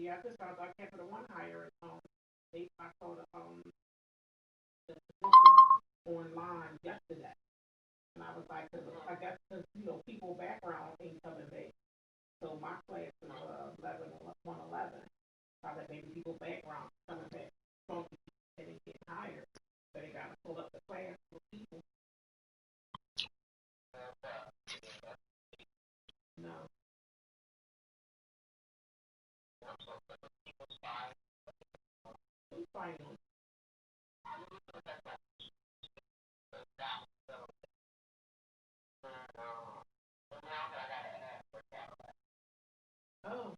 Yeah, I just thought I kept it one higher. I saw the position online yesterday, and I was like, I guess because people background ain't coming back. So my class is 111. Probably maybe people background coming back from and they get higher, so they gotta pull up the class for people. No. Who's fighting? Oh.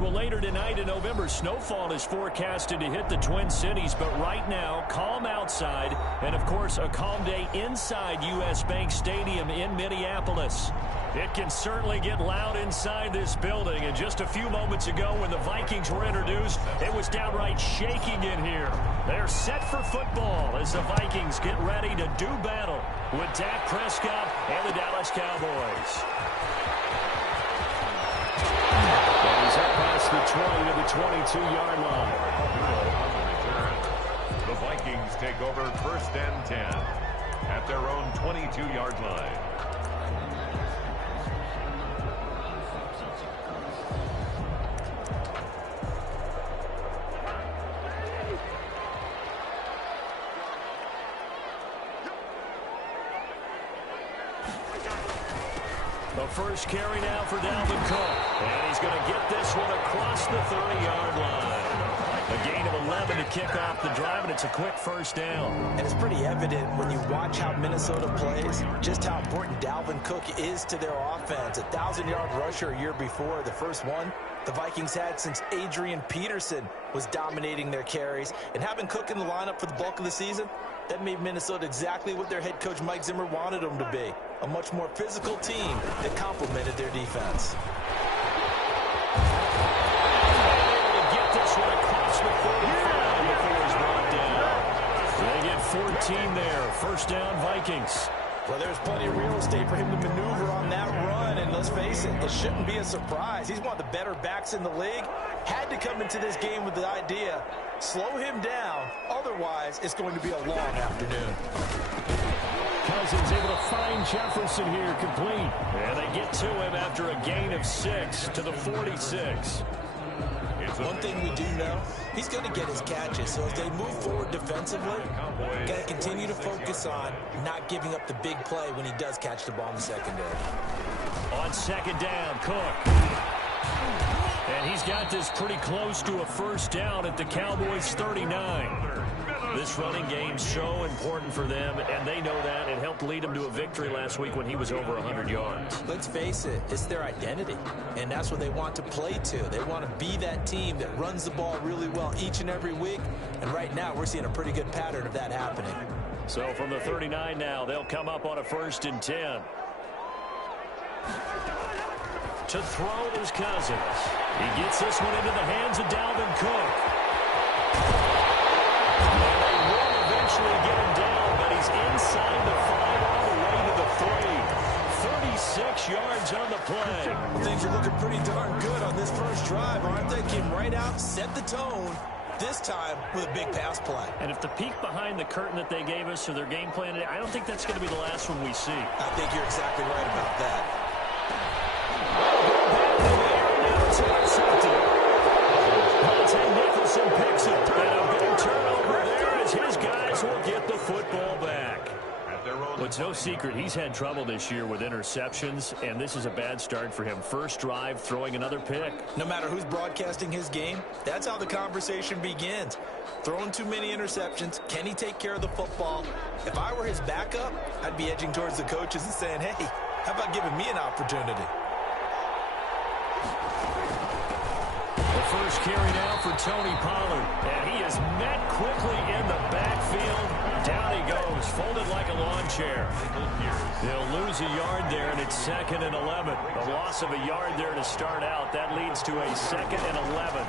Well, later tonight, a November snowfall is forecasted to hit the Twin Cities, but right now, calm outside, and of course, a calm day inside U.S. Bank Stadium in Minneapolis. It can certainly get loud inside this building, and just a few moments ago when the Vikings were introduced, it was downright shaking in here. They're set for football as the Vikings get ready to do battle with Dak Prescott and the Dallas Cowboys. He's up past the 20 to the 22-yard line. The Vikings take over 1st and 10 at their own 22-yard line. The first carry now for Dalvin Cook. And he's going to get this one across the 30-yard line. A gain of 11 to kick off the drive, and it's a quick first down. And it's pretty evident when you watch how Minnesota plays, just how important Dalvin Cook is to their offense. 1,000-yard rusher a year before, the first one the Vikings had since Adrian Peterson was dominating their carries. And having Cook in the lineup for the bulk of the season, that made Minnesota exactly what their head coach Mike Zimmer wanted them to be. A much more physical team that complemented their defense. Get this one across the 45 before he's brought down. They get 14 there. First down, Vikings. Well, there's plenty of real estate for him to maneuver on that run, and let's face it, it shouldn't be a surprise. He's one of the better backs in the league. Had to come into this game with the idea, slow him down, otherwise it's going to be a long afternoon. Cousins able to find Jefferson here, complete. And they get to him after a gain of 6 to the 46. One thing we do know, he's going to get his catches. So as they move forward defensively, got to continue to focus on not giving up the big play when he does catch the ball in the secondary. On second down, Cook. And he's got this pretty close to a first down at the Cowboys' 39. This running game's so important for them, and they know that. It helped lead them to a victory last week when he was over 100 yards. Let's face it, it's their identity, and that's what they want to play to. They want to be that team that runs the ball really well each and every week, and right now we're seeing a pretty good pattern of that happening. So from the 39 now, they'll come up on a 1st and 10. To throw is Cousins. He gets this one into the hands of Dalvin Cook. Eventually get him down, but he's inside the 5 all the way to the 3. 36 yards on the play. Things are looking pretty darn good on this first drive, aren't they? Came right out, set the tone, this time with a big pass play. And if the peek behind the curtain that they gave us or their game plan, I don't think that's going to be the last one we see. I think you're exactly right about that. Monte Nicholson picks it. And a big turnover there as his guys will get the football back. Well, it's no secret he's had trouble this year with interceptions, and this is a bad start for him. First drive, throwing another pick. No matter who's broadcasting his game, that's how the conversation begins. Throwing too many interceptions, can he take care of the football? If I were his backup, I'd be edging towards the coaches and saying, hey, how about giving me an opportunity? The first carry now for Tony Pollard, and he is met quickly in the backfield. Down he goes, folded like a lawn chair. They'll lose a yard there, and it's 2nd and 11. A loss of a yard there to start out. That leads to a 2nd and 11.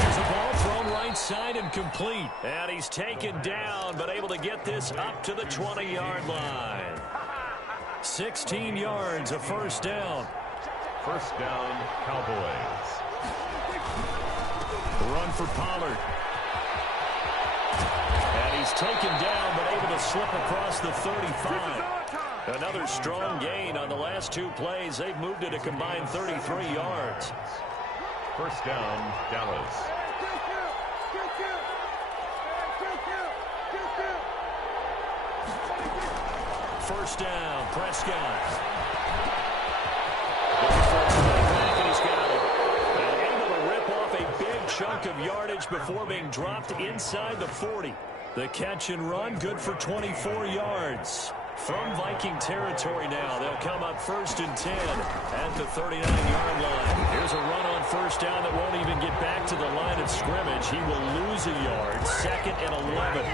There's a ball thrown right side and complete. And he's taken down, but able to get this up to the 20-yard line. 16 yards, a first down. First down, Cowboys. Run for Pollard. And he's taken down, but able to slip across the 35. Another strong gain on the last 2 plays. They've moved it a combined 33 yards. First down, Dallas. First down, Prescott. And he's got it. And able to rip off a big chunk of yardage before being dropped inside the 40. The catch and run, good for 24 yards. From Viking territory now, they'll come up 1st and 10 at the 39-yard line. Here's a run on first down that won't even get back to the line of scrimmage. He will lose a yard, 2nd and 11.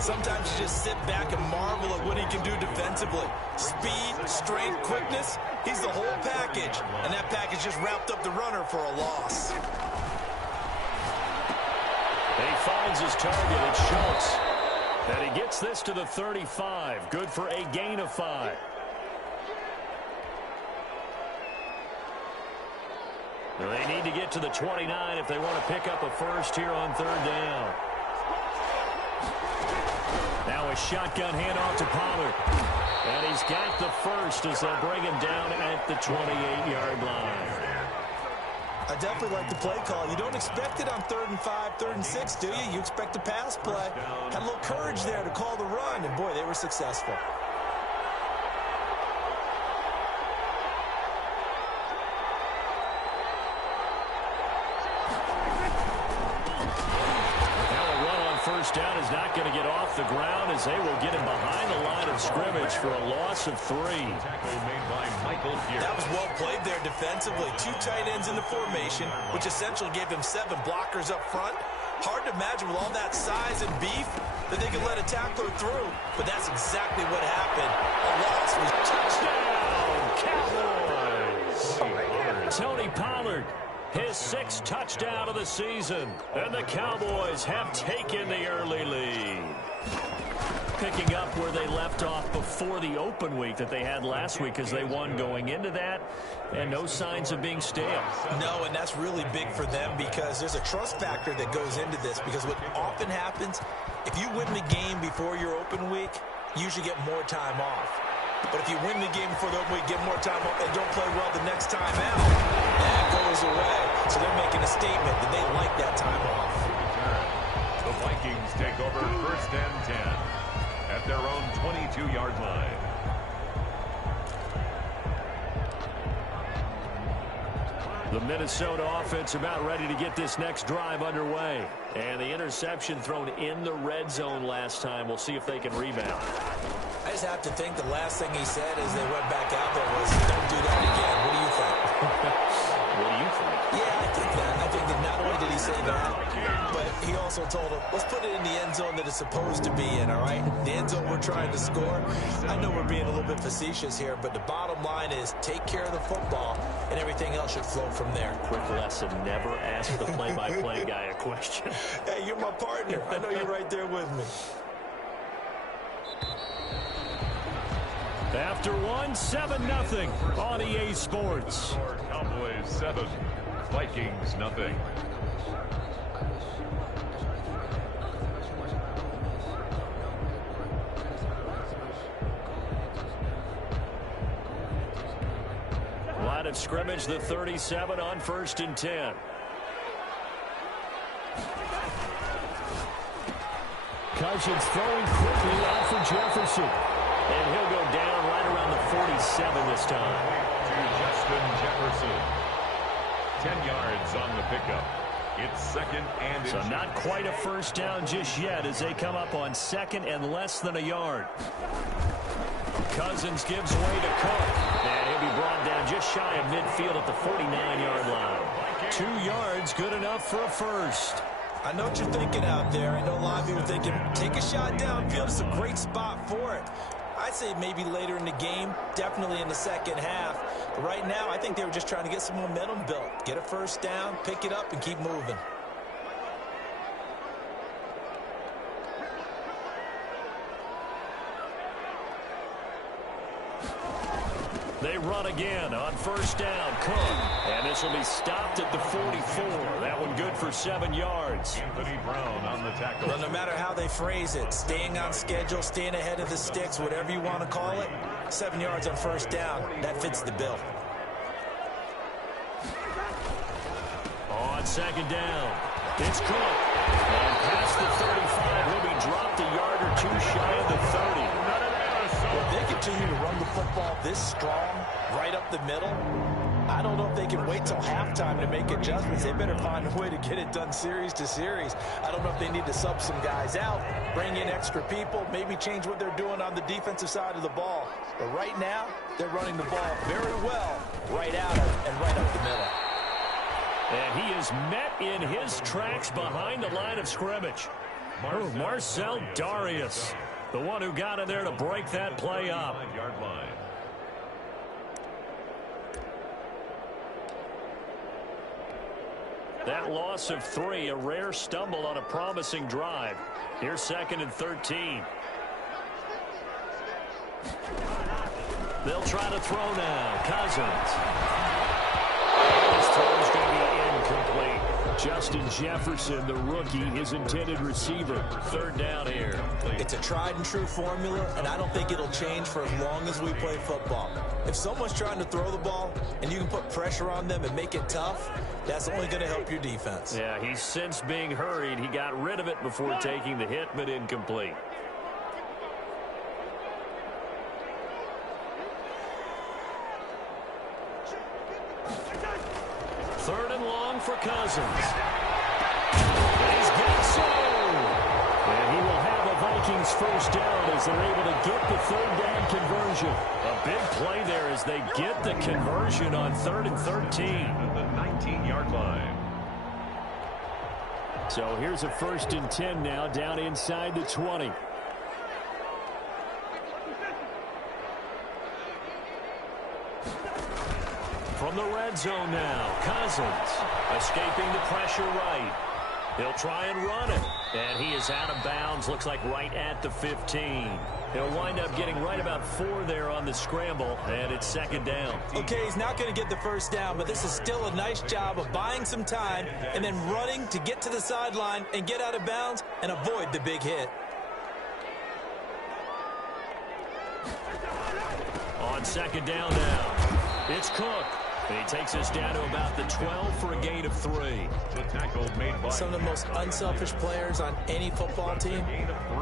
Sometimes you just sit back and marvel at what he can do defensively. Speed, strength, quickness, he's the whole package. And that package just wrapped up the runner for a loss. He finds his target, it's Schultz. And he gets this to the 35. Good for a gain of 5. They need to get to the 29 if they want to pick up a first here on 3rd down. Now a shotgun handoff to Pollard. And he's got the first as they'll bring him down at the 28-yard line. I definitely like the play call. You don't expect it on 3rd and 5, 3rd and 6, do you? You expect a pass play. Had a little courage there to call the run, and boy, they were successful. First down is not going to get off the ground as they will get him behind the line of scrimmage for a loss of 3. That was well played there defensively. 2 tight ends in the formation, which essentially gave him 7 blockers up front. Hard to imagine with all that size and beef that they could let a tackler through, but that's exactly what happened. A loss was touchdown, Cowboys. Tony Pollard. His 6th touchdown of the season. And the Cowboys have taken the early lead. picking up where they left off before the open week that they had last week because they won going into that, and no signs of being stale. No, and that's really big for them because there's a trust factor that goes into this, because what often happens, if you win the game before your open week, you usually get more time off. But if you win the game before the open week, get more time off, and don't play well the next time out, that goes away. So they're making a statement that they like that time off. The Vikings take over 1st and 10 at their own 22-yard line. The Minnesota offense about ready to get this next drive underway. And the interception thrown in the red zone last time. We'll see if they can rebound. I just have to think the last thing he said as they went back out there was, don't do that again. What do you think? What do you think? Yeah, I think that. I think that not only did he say that, but he also told him, let's put it in the end zone that it's supposed to be in, all right? The end zone we're trying to score. I know we're being a little bit facetious here, but the bottom line is take care of the football, and everything else should flow from there. Quick lesson, never ask the play-by-play guy a question. Hey, you're my partner. I know you're right there with me. After one, 7-0 on EA Sports. Cowboys 7, Vikings nothing. Line of scrimmage, the 37 on 1st and 10. Cousins throwing quickly out for Jefferson. And he'll go down right around the 47 this time. To Justin Jefferson. 10 yards on the pickup. It's 2nd and So not quite a first down just yet as they come up on 2nd and less than a yard. Cousins gives way to Cook. And he'll be brought down just shy of midfield at the 49-yard line. 2 yards, good enough for a first. I know what you're thinking out there. I know a lot of people are thinking, take a shot downfield. It's a great spot for it. I'd say maybe later in the game, definitely in the second half. But right now, I think they were just trying to get some momentum built. Get a first down, pick it up, and keep moving. They run again on first down. Cook. And this will be stopped at the 44. That one good for 7 yards. Anthony Brown on the tackle. Well, no matter how they phrase it, staying on schedule, staying ahead of the sticks, whatever you want to call it, 7 yards on first down, that fits the bill. On 2nd down, it's Cook. And past the 35, he'll be dropped a yard or 2 shy of the 30. If they continue to run the football this strong, right up the middle, I don't know if they can wait till halftime to make adjustments. They better find a way to get it done series to series. I don't know if they need to sub some guys out, bring in extra people, maybe change what they're doing on the defensive side of the ball. But right now, they're running the ball very well right out and right up the middle. And he is met in his tracks behind the line of scrimmage. Marcell Dareus, the one who got in there to break that play up. 5-yard line. That loss of 3, a rare stumble on a promising drive. Here's 2nd and 13. They'll try to throw now. Cousins. This throw is going to be incomplete. Justin Jefferson, the rookie, his intended receiver. 3rd down here. It's a tried and true formula, and I don't think it'll change for as long as we play football. If someone's trying to throw the ball and you can put pressure on them and make it tough, that's only going to help your defense. Yeah, he's since being hurried. He got rid of it before taking the hit, but incomplete. Third and long for Cousins. He's got some. And he will have a Vikings first down as they're able to get the 3rd down conversion. A big play there as they get the conversion on 3rd and 13. At the 19-yard line. So here's a 1st and 10 now down inside the 20. From the red zone now, Cousins escaping the pressure right. He'll try and run it. And he is out of bounds, looks like right at the 15. He'll wind up getting right about 4 there on the scramble, and it's second down. Okay, he's not going to get the first down, but this is still a nice job of buying some time and then running to get to the sideline and get out of bounds and avoid the big hit. On second down now, it's Cook. And he takes us down to about the 12 for a gain of 3. The tackle made by Some of the most unselfish players on any football team,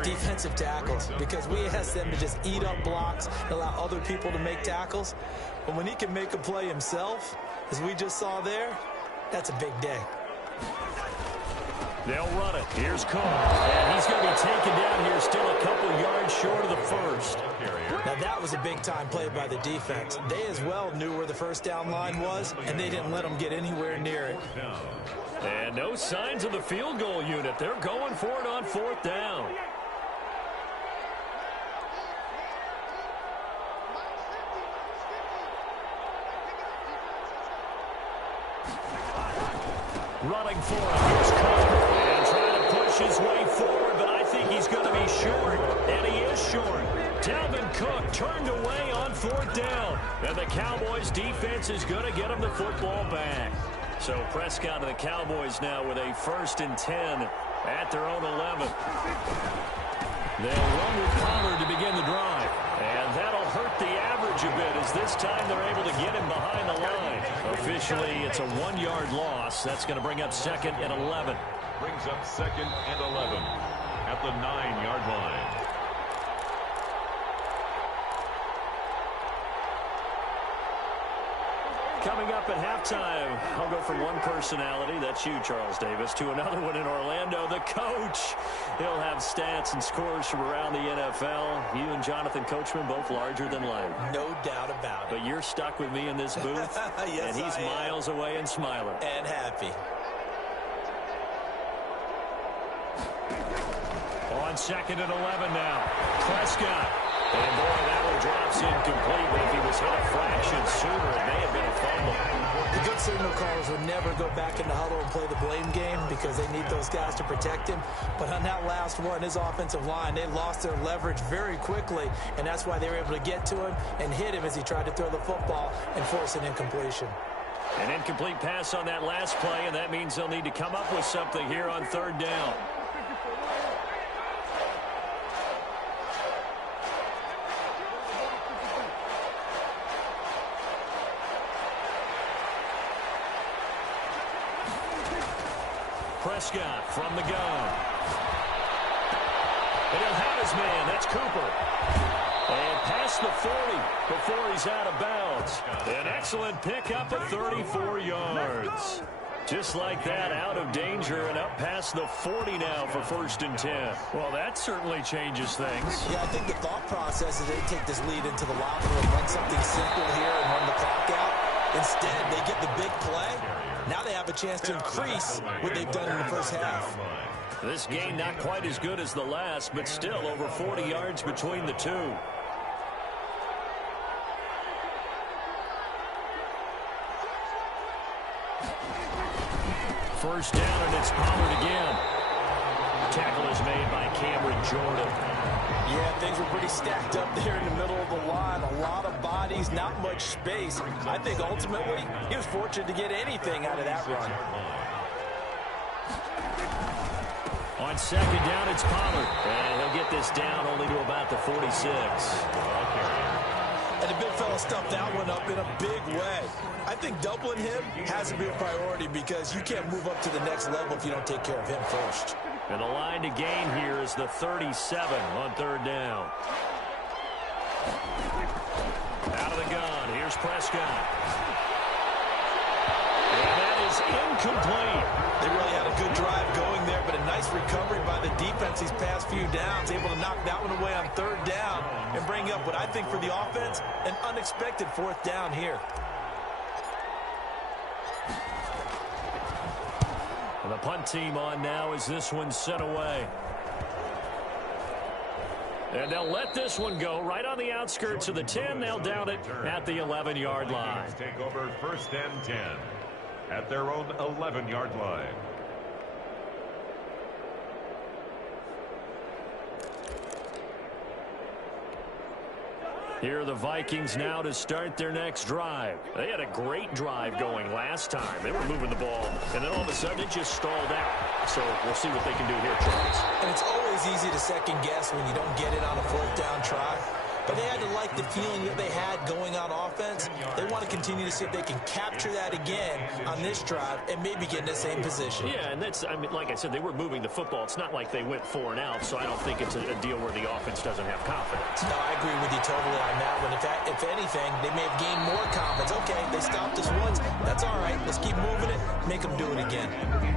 defensive tackles, because we ask them to just eat up blocks and allow other people to make tackles. But when he can make a play himself, as we just saw there, that's a big day. They'll run it. Here's Cook. And he's going to be taken down here, still a couple yards short of the first. Now that was a big-time play by the defense. They as well knew where the first down line was, and they didn't let them get anywhere near it. And no signs of the field goal unit. They're going for it on 4th down. Running for it. Here's Cook. And trying to push his way forward, but I think he's going to be short. And he is short. Dalvin Cook turned away on 4th down. And the Cowboys defense is going to get him the football back. So Prescott and the Cowboys now with a 1st and 10 at their own 11. They'll run with Pollard to begin the drive. And that'll hurt the average a bit as this time they're able to get him behind the line. Officially, it's a 1-yard loss. That's going to bring up 2nd and 11. brings up 2nd and 11 at the 9-yard line. Coming up at halftime, I'll go from one personality, that's you, Charles Davis, to another one in Orlando, the coach. He'll have stats and scores from around the NFL. You and Jonathan Coachman, both larger than life. No doubt about it. But you're stuck with me in this booth, yes, and he's miles away and smiling. And happy. On 2nd and 11 now, Prescott. And boy, that one drops incomplete, but if he was hit a fraction sooner, it may have been a fumble. The good signal callers would never go back in the huddle and play the blame game because they need those guys to protect him. But on that last one, his offensive line, they lost their leverage very quickly, and that's why they were able to get to him and hit him as he tried to throw the football and force an incompletion. An incomplete pass on that last play, and that means they'll need to come up with something here on 3rd down. Prescott from the gun. And he'll have his man. That's Cooper. And past the 40 before he's out of bounds. An excellent pickup of 34 yards. Just like that, out of danger and up past the 40 now for 1st and 10. Well, that certainly changes things. Yeah, I think the thought process is they take this lead into the locker room, run something simple here and run the clock out. Instead, they get the big play. Now they have a chance to increase what they've done in the first half. This game not quite as good as the last, but still over 40 yards between the two. First down, and it's Pollard again. Tackle is made by Cameron Jordan. Yeah, things were pretty stacked up there in the middle of the line. A lot of bodies, not much space. I think ultimately he was fortunate to get anything out of that run. On 2nd down, it's Pollard. And he'll get this down only to about the 46. And the big fella stuffed that one up in a big way. I think doubling him has to be a priority because you can't move up to the next level if you don't take care of him first. And the line to gain here is the 37 on 3rd down. Out of the gun, here's Prescott. And that is incomplete. They really had a good drive going there, but a nice recovery by the defense these past few downs, able to knock that one away on 3rd down and bring up what I think for the offense, an unexpected 4th down here. And the punt team on now as this one's sent away. And they'll let this one go right on the outskirts of the 10. They'll down it at the 11-yard line. Take over 1st and 10 at their own 11-yard line. Here are the Vikings now to start their next drive. They had a great drive going last time. They were moving the ball, and then all of a sudden it just stalled out. So we'll see what they can do here, Charles. And it's always easy to second guess when you don't get it on a fourth down try. But they had to like the feeling that they had going on offense. They want to continue to see if they can capture that again on this drive and maybe get in the same position. Yeah, and that's, I mean, like I said, they were moving the football. It's not like they went 4 and out, so I don't think it's a deal where the offense doesn't have confidence. No, I agree with you totally on that one. If anything, they may have gained more confidence. Okay, they stopped us once. That's all right. Let's keep moving it, make them do it again.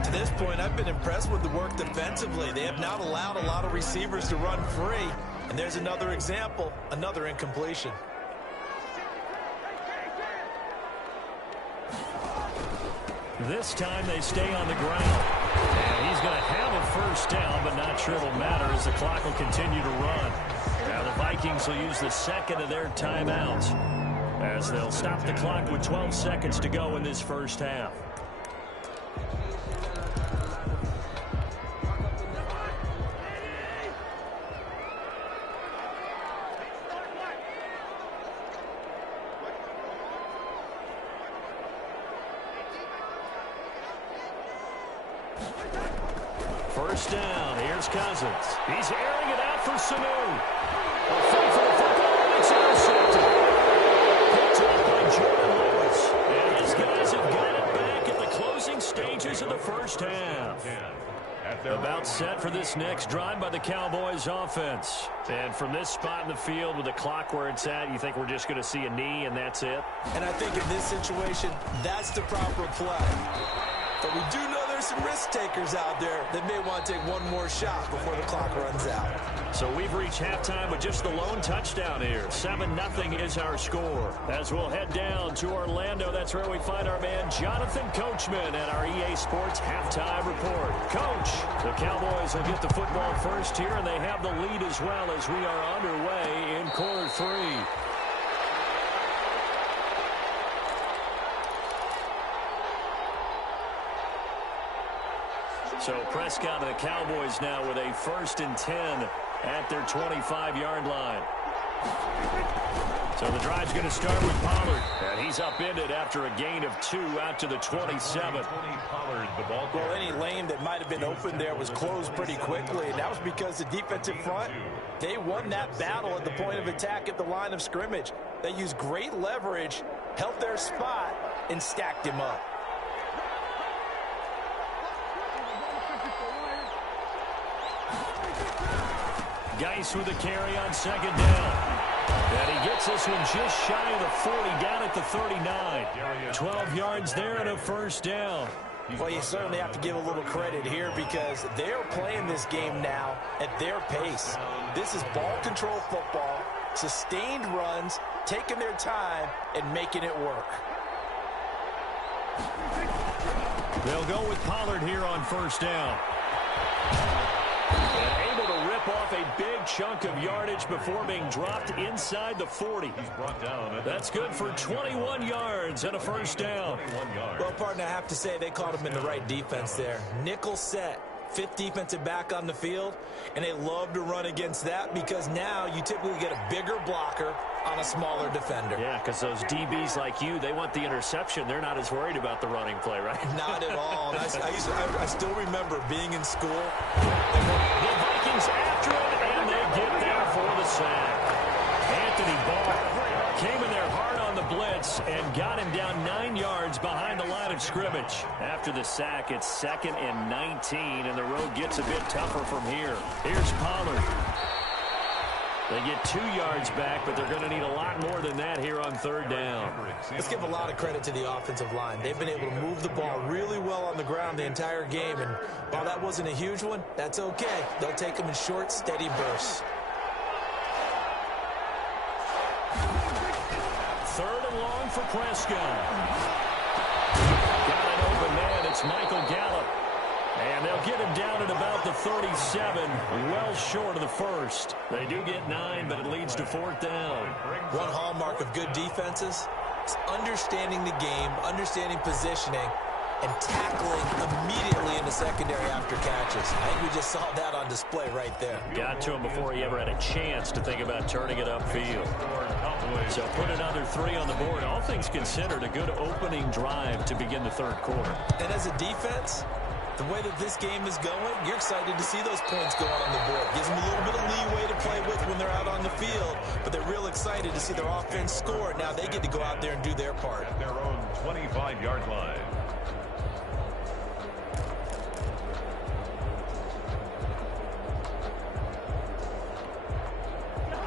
To this point, I've been impressed with the work defensively. They have not allowed a lot of receivers to run free. And there's another example, another incompletion. This time they stay on the ground. And he's going to have a first down, but not sure it'll matter as the clock will continue to run. Now the Vikings will use the second of their timeouts as they'll stop the clock with 12 seconds to go in this first half. First down. Here's Cousins. He's airing it out for Sanu. A fight for the football. It's intercepted. Picked up by Jordan Lewis. And his guys have got it back at the closing stages of the first half. About set for this next drive by the Cowboys offense. And from this spot in the field with the clock where it's at, you think we're just going to see a knee and that's it? And I think in this situation, that's the proper play. But we do know there's some risk takers out there that may want to take one more shot before the clock runs out. So we've reached halftime with just the lone touchdown here. 7-0 is our score. As we'll head down to Orlando, that's where we find our man Jonathan Coachman at our EA Sports Halftime Report. Coach, the Cowboys will get the football first here, and they have the lead as well as we are underway in quarter 3. So Prescott and the Cowboys now with a 1st and 10 at their 25-yard line. So the drive's going to start with Pollard. And he's upended after a gain of 2 out to the 27. Well, any lane that might have been open there was closed pretty quickly. And that was because the defensive front, they won that battle at the point of attack at the line of scrimmage. They used great leverage, held their spot, and stacked him up. Geis with a carry on 2nd down. And he gets this one just shy of the 40, down at the 39. 12 yards there and a first down. Well, you certainly have to give a little credit here because they're playing this game now at their pace. This is ball control football, sustained runs, taking their time, and making it work. They'll go with Pollard here on 1st down. And able to rip off a big chunk of yardage before being dropped inside the 40. He's brought down. That's good for 21 yards and a first down. Well, partner, I have to say they caught him in the right defense there. Nickel set, 5th defensive back on the field, and they love to run against that because now you typically get a bigger blocker on a smaller defender. Yeah, because those DBs like you, they want the interception. They're not as worried about the running play, right? Not at all. I still remember being in school. The Vikings after it, and they get there for the sack. Anthony Barr came in there hard on the blitz and got him down 9 yards behind the line of scrimmage. After the sack, it's 2nd and 19, and the road gets a bit tougher from here. Here's Pollard. They get 2 yards back, but they're going to need a lot more than that here on 3rd down. Let's give a lot of credit to the offensive line. They've been able to move the ball really well on the ground the entire game, and while that wasn't a huge one, that's okay. They'll take them in short, steady bursts. 3rd and long for Prescott. Got an open man. It's Michael Gallup. And they'll get him down at about the 37, well short of the 1st. They do get 9, but it leads to 4th down. One hallmark of good defenses is understanding the game, understanding positioning, and tackling immediately in the secondary after catches. I think we just saw that on display right there. Got to him before he ever had a chance to think about turning it upfield. So put another 3 on the board. All things considered, a good opening drive to begin the third quarter. And as a defense, the way that this game is going, you're excited to see those points go on the board. Gives them a little bit of leeway to play with when they're out on the field, but they're real excited to see their offense score. Now they get to go out there and do their part. At their own 25-yard line.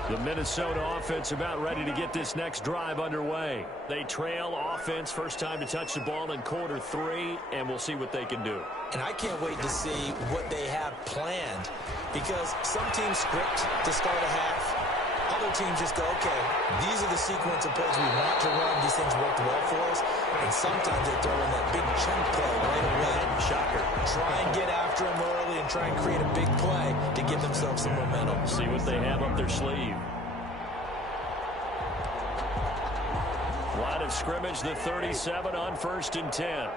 The Minnesota offense about ready to get this next drive underway. They trail offense, first time to touch the ball in quarter 3, and we'll see what they can do. And I can't wait to see what they have planned, because some teams script to start a half. Other teams just go, okay, these are the sequence of plays we want to run. These things worked well for us. And sometimes they throw in that big chunk play right away. Shocker. Try and get after them early and try and create a big play to give themselves some momentum. See what they have up their sleeve. Line of scrimmage, the 37 on 1st and 10.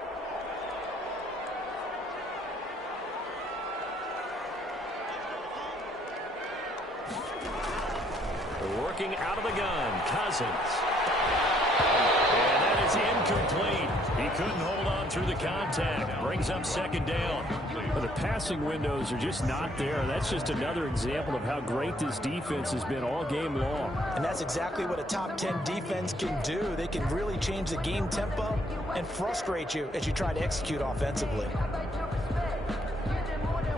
Working out of the gun, Cousins. And that is incomplete. He couldn't hold on through the contact. Brings up 2nd down. Well, the passing windows are just not there. That's just another example of how great this defense has been all game long. And that's exactly what a top 10 defense can do. They can really change the game tempo and frustrate you as you try to execute offensively.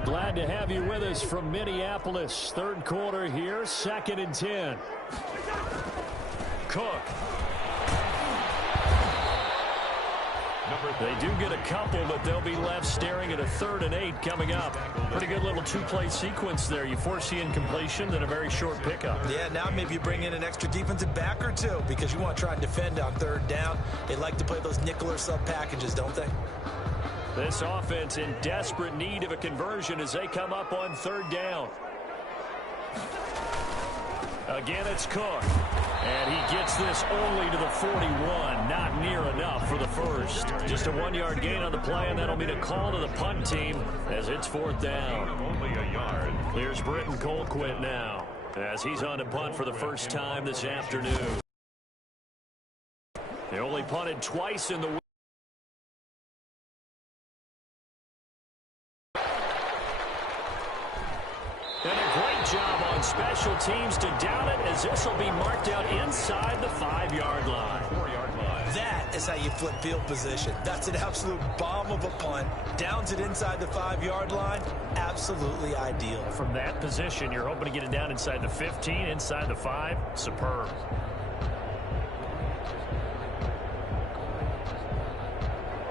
Glad to have you with us from Minneapolis. Third quarter here, 2nd and 10. Cook. They do get a couple, but they'll be left staring at a 3rd and 8 coming up. Pretty good little 2-play sequence there. You force the incompletion, then a very short pickup. Yeah, now maybe you bring in an extra defensive back or two because you want to try and defend on 3rd down. They like to play those nickel or sub packages, don't they? This offense in desperate need of a conversion as they come up on 3rd down. Again, it's Cook. And he gets this only to the 41. Not near enough for the first. Just a 1-yard gain on the play, and that'll mean a call to the punt team as it's 4th down. Only a yard. Here's Britton Colquitt now as he's on to punt for the first time this afternoon. They only punted twice in the week. And a great job on special teams to down it as this will be marked out inside the 5-yard line. 4-yard line. That is how you flip field position. That's an absolute bomb of a punt. Downs it inside the 5-yard line. Absolutely ideal. From that position, you're hoping to get it down inside the 15, inside the 5. Superb.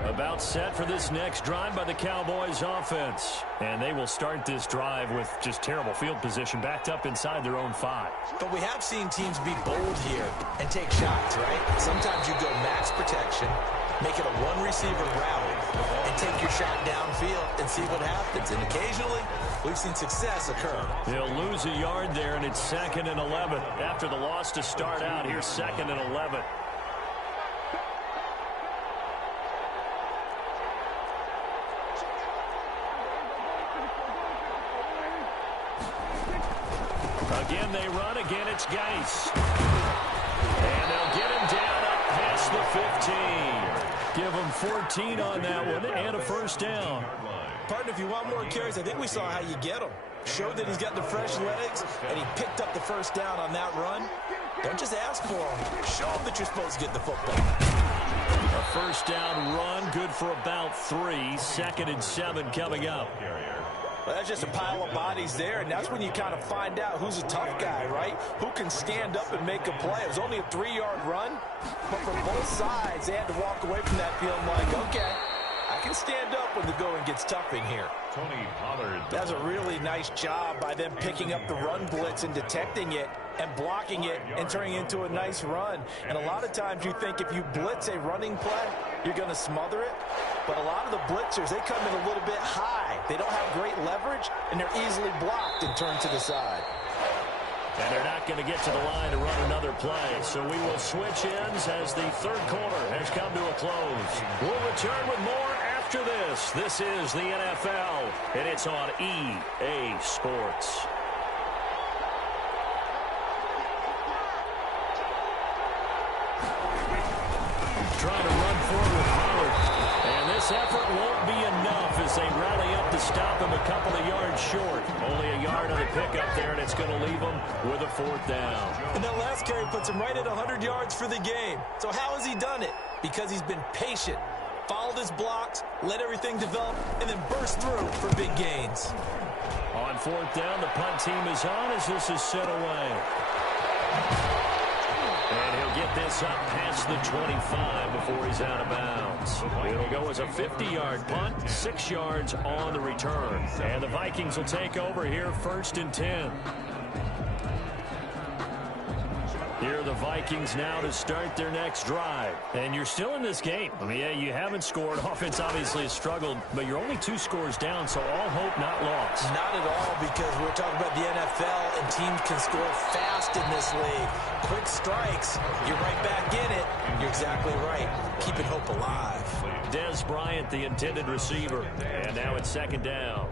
About set for this next drive by the Cowboys offense. And they will start this drive with just terrible field position backed up inside their own 5. But we have seen teams be bold here and take shots, right? Sometimes you go max protection, make it a 1-receiver route, and take your shot downfield and see what happens. And occasionally, we've seen success occur. They'll lose a yard there, and it's 2nd and 11. After the loss to start out, here's 2nd and 11. Again, they run. Again, it's Geis. And they'll get him down up past the 15. Give him 14 on that one and a 1st down. Partner, if you want more carries, I think we saw how you get him. Showed that he's got the fresh legs, and he picked up the 1st down on that run. Don't just ask for him. Show him that you're supposed to get the football. A 1st down run, good for about 3. 2nd and 7 coming up. Well, that's just a pile of bodies there, and that's when you kind of find out who's a tough guy, right? Who can stand up and make a play. It was only a 3-yard run, but for both sides, they had to walk away from that feeling like, okay, I can stand up when the going gets tough in here. Tony Pollard. That's a really nice job by them picking up the run blitz and detecting it and blocking it and turning it into a nice run. And a lot of times you think if you blitz a running play, you're going to smother it. But a lot of the blitzers, they come in a little bit high. They don't have great leverage, and they're easily blocked and turned to the side. And they're not going to get to the line to run another play. So we will switch ends as the third quarter has come to a close. We'll return with more after Vegas. This is the NFL, and it's on EA Sports. Trying to run forward with Howard. And this effort won't be enough as they rally up to stop him a couple of yards short. Only a yard on the pickup there, and it's going to leave him with a 4th down. And that last carry puts him right at 100 yards for the game. So how has he done it? Because he's been patient, followed his blocks, let everything develop, and then burst through for big gains. On 4th down, the punt team is on as this is set away. And he'll get this up past the 25 before he's out of bounds. It'll go as a 50-yard punt, 6 yards on the return. And the Vikings will take over here 1st and 10. Here are the Vikings now to start their next drive. And you're still in this game. I mean, yeah, you haven't scored. Offense obviously has struggled, but you're only 2 scores down, so all hope not lost. Not at all, because we're talking about the NFL, and teams can score fast in this league. Quick strikes, you're right back in it. You're exactly right. Keeping hope alive. Dez Bryant, the intended receiver. And now it's 2nd down.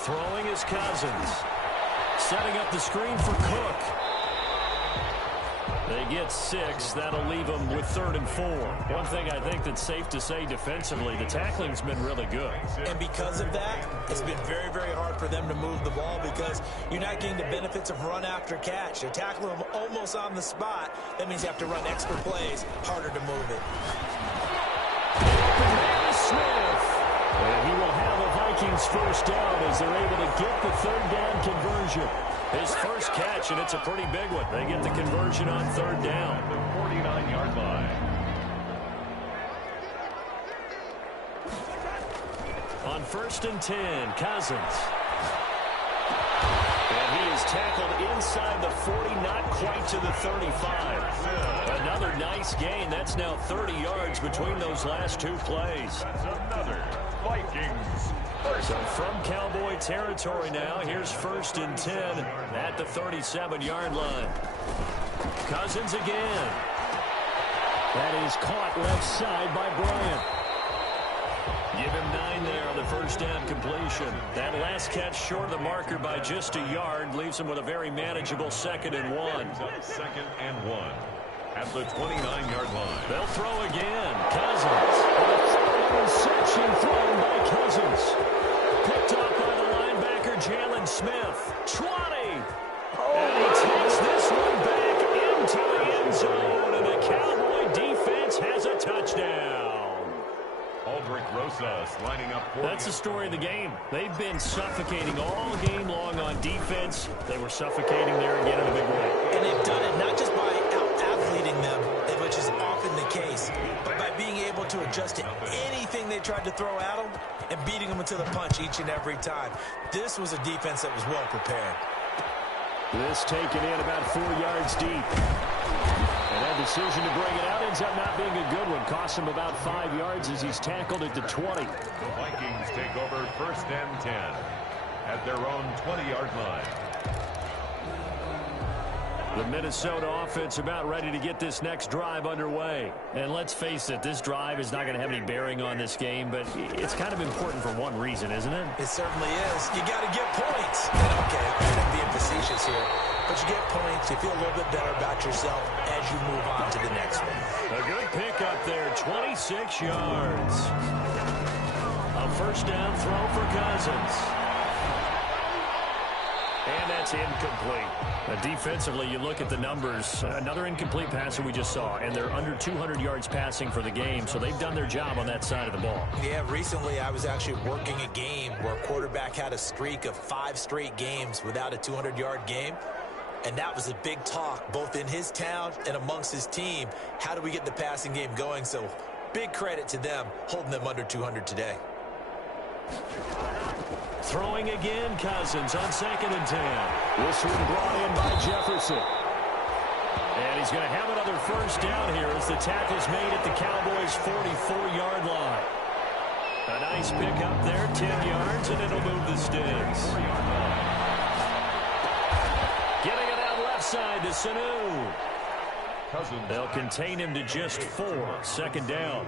Throwing is Cousins. Setting up the screen for Cook. They get 6. That'll leave them with 3rd and 4. One thing I think that's safe to say defensively, the tackling's been really good. And because of that, it's been very, very hard for them to move the ball because you're not getting the benefits of run after catch. They're tackling them almost on the spot. That means you have to run extra plays, harder to move it. Smith. And he will have a Vikings 1st down as they're able to get the 3rd down conversion. His first catch, and it's a pretty big one. They get the conversion on 3rd down. The 49-yard line. On 1st and 10, Cousins. And he is tackled inside the 40, not quite to the 35. Another nice gain. That's now 30 yards between those last 2 plays. That's another Vikings. So from Cowboy territory now, here's 1st and 10 at the 37-yard line. Cousins again. That is caught left side by Bryant. Give him 9 there on the 1st down completion. That last catch short of the marker by just a yard leaves him with a very manageable 2nd and 1. 2nd and 1 at the 29-yard line. They'll throw again. Cousins. Interception thrown by Cousins. Picked up by the linebacker, Jalen Smith. 20. And he takes this one back into the end zone, and the Cowboy defense has a touchdown. Aldrick Rosas lining up for That's the story of the game. They've been suffocating all game long on defense. They were suffocating there again in a big way. And they've done it not just by out-athleting them, which is often the case, but by being able to adjust to anything they tried to throw at them and beating them into the punch each and every time. This was a defense that was well prepared. This taken in about 4 yards deep. And that decision to bring it out ends up not being a good one. Costs him about 5 yards as he's tackled at the 20. The Vikings take over 1st and 10 at their own 20-yard line. The Minnesota offense about ready to get this next drive underway. And let's face it, this drive is not going to have any bearing on this game, but it's kind of important for one reason, isn't it? It certainly is. You got to get points. And okay, I'm being facetious here, but you get points, you feel a little bit better about yourself as you move on to the next one. A good pickup there, 26 yards. A 1st down throw for Cousins. And that's incomplete. Defensively, you look at the numbers. Another incomplete pass that we just saw, and they're under 200 yards passing for the game, so they've done their job on that side of the ball. Yeah, recently I was actually working a game where a quarterback had a streak of 5 straight games without a 200-yard game, and that was a big talk both in his town and amongst his team. How do we get the passing game going? So big credit to them holding them under 200 today. Throwing again, Cousins on 2nd and 10. This one brought in by Jefferson. And he's going to have another first down here as the tackle's made at the Cowboys' 44-yard line. A nice pick up there, 10 yards, and it'll move the sticks. Getting it out left side to Sanu. They'll contain him to just 4. Second down.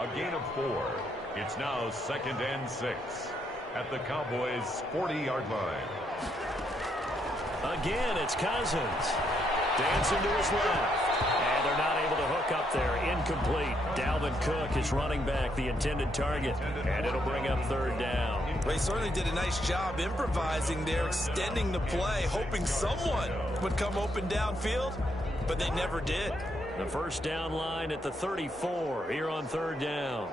A gain of 4. It's now 2nd and 6 at the Cowboys' 40-yard line. Again, it's Cousins. Dancing to his left. And they're not able to hook up there. Incomplete. Dalvin Cook is running back, the intended target. And it'll bring up 3rd down. They certainly did a nice job improvising there, extending the play, hoping someone would come open downfield, but they never did. The first down line at the 34 here on 3rd down.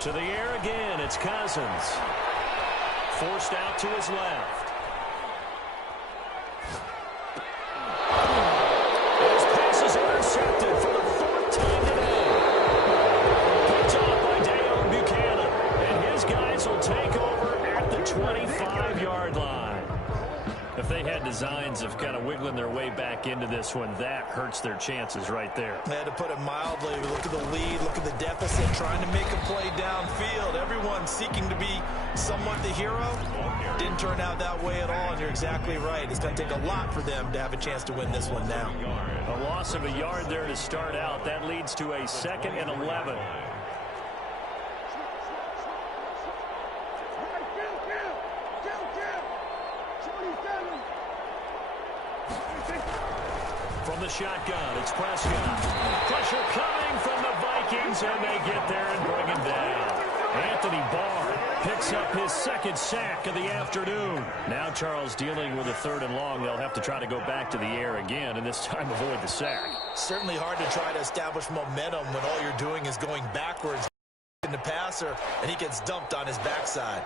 To the air again, it's Cousins. Forced out to his left. His pass is intercepted for the 4th time today. Picked off by Deone Bucannon. And his guys will take over at the 25-yard line. If they had designs of kind of wiggling their way back into this one, that hurts their chances right there. They had to put it mildly. Look at the lead, look at the deficit, trying to make a play downfield. Everyone seeking to be somewhat the hero. Didn't turn out that way at all, and you're exactly right. It's going to take a lot for them to have a chance to win this one now. A loss of a yard there to start out. That leads to a 2nd and 11. From the shotgun, it's Prescott. Pressure coming from the Vikings, and they get there and bring him down. Anthony Barr picks up his 2nd sack of the afternoon. Now Charles dealing with a 3rd and long. They'll have to try to go back to the air again, and this time avoid the sack. Certainly hard to try to establish momentum when all you're doing is going backwards in the passer, and he gets dumped on his backside.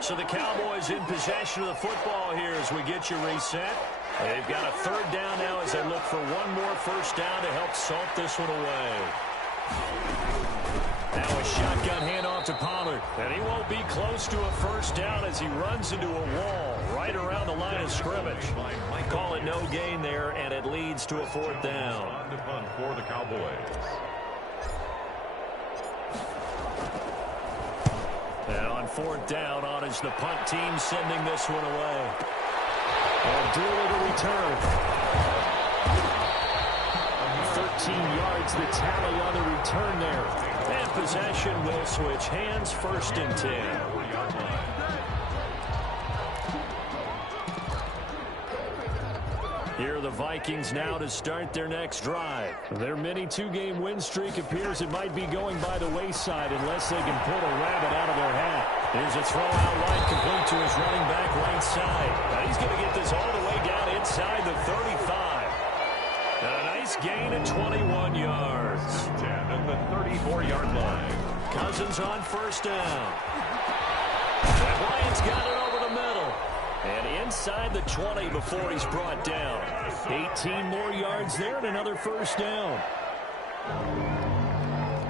So the Cowboys in possession of the football here as we get you reset. They've got a 3rd down now as they look for one more first down to help salt this one away. Now a shotgun handoff to Pollard. And he won't be close to a first down as he runs into a wall right around the line of scrimmage. Call it no gain there, and it leads to a 4th down. On to punt for the Cowboys. And on 4th down, on is the punt team sending this one away. And Dooley to return. 13 yards, the tally on the return there. And possession will switch hands, 1st and 10. Here are the Vikings now to start their next drive. Their mini 2-game win streak appears it might be going by the wayside unless they can pull a rabbit out of their hat. Here's a throw out wide, complete to his running back right side. Now he's going to get this all the way down inside the 35. And a nice gain at 21 yards. 10 at the 34-yard line. Cousins on 1st down. And Bryant's got it over the middle. And inside the 20 before he's brought down. 18 more yards there and another first down.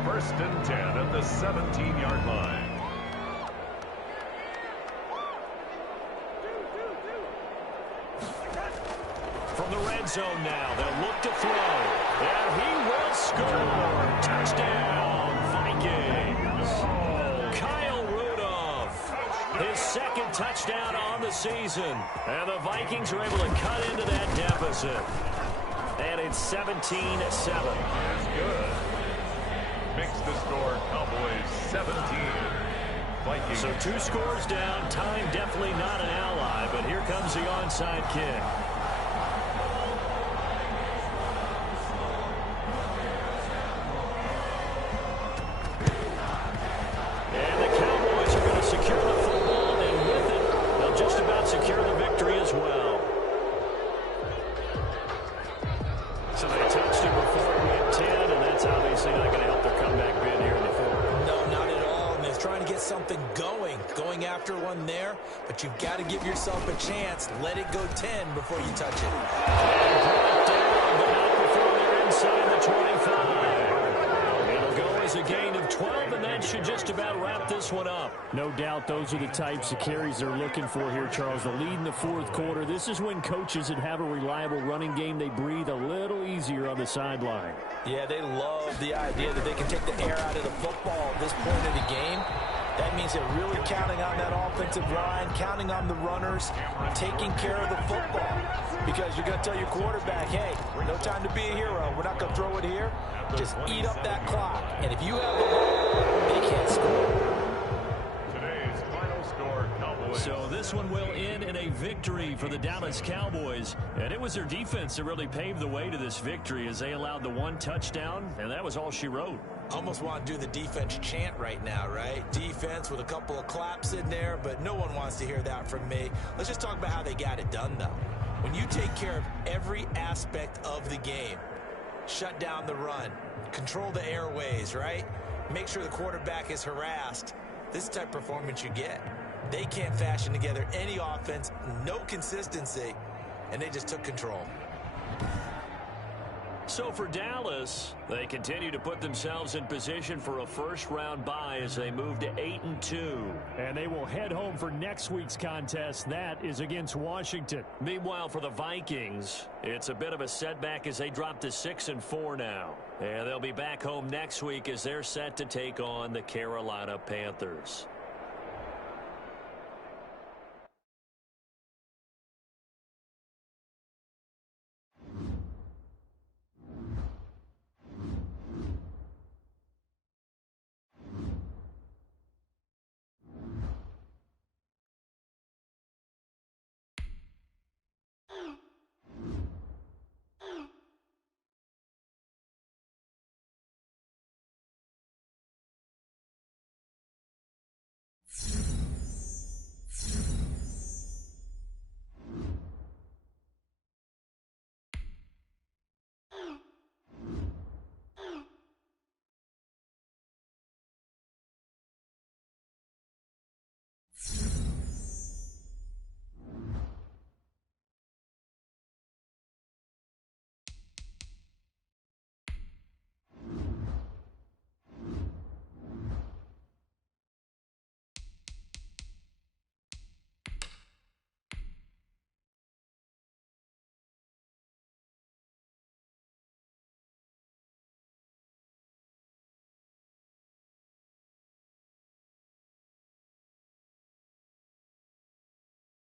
1st and 10 at the 17-yard line. From the red zone now, they'll look to throw. And he will score. Touchdown, Vikings. Kyle Rudolph, his 2nd touchdown on the season. And the Vikings are able to cut into that deficit. And it's 17-7. That's good. Makes the score Cowboys 17. Vikings. So 2 scores down. Time definitely not an ally, but here comes the onside kick. And the Cowboys are going to secure the football, and with it, they'll just about secure the victory as well. So they touched it before it went 10, and that's obviously not going to help their comeback bid here in the 4th. No, not at all. And they're trying to get something going after one there, but you've got to give yourself a chance. Let it go 10 before you touch it. And brought down, but not before they're inside the 25. It'll go as a gain of 12, and that should just about about wrap this one up. No doubt those are the types of carries they're looking for here, Charles. The lead in the fourth quarter. This is when coaches that have a reliable running game, they breathe a little easier on the sideline. Yeah, they love the idea that they can take the air out of the football at this point of the game. That means they're really counting on that offensive line, counting on the runners, taking care of the football. Because you're going to tell your quarterback, hey, no time to be a hero. We're not going to throw it here. Just eat up that clock. And if you have the ball, they can't score. Today's final score, Cowboys. So this one will end in a victory for the Dallas Cowboys. And it was their defense that really paved the way to this victory as they allowed the one touchdown, and that was all she wrote. Almost want to do the defense chant right now, right? Defense with a couple of claps in there, but no one wants to hear that from me. Let's just talk about how they got it done, though. When you take care of every aspect of the game, shut down the run, control the airways, right? Make sure the quarterback is harassed. This is the type of performance you get. They can't fashion together any offense, no consistency, and they just took control. So for Dallas, they continue to put themselves in position for a first-round bye as they move to 8-2. And they will head home for next week's contest. That is against Washington. Meanwhile, for the Vikings, it's a bit of a setback as they drop to 6-4 now. And they'll be back home next week as they're set to take on the Carolina Panthers.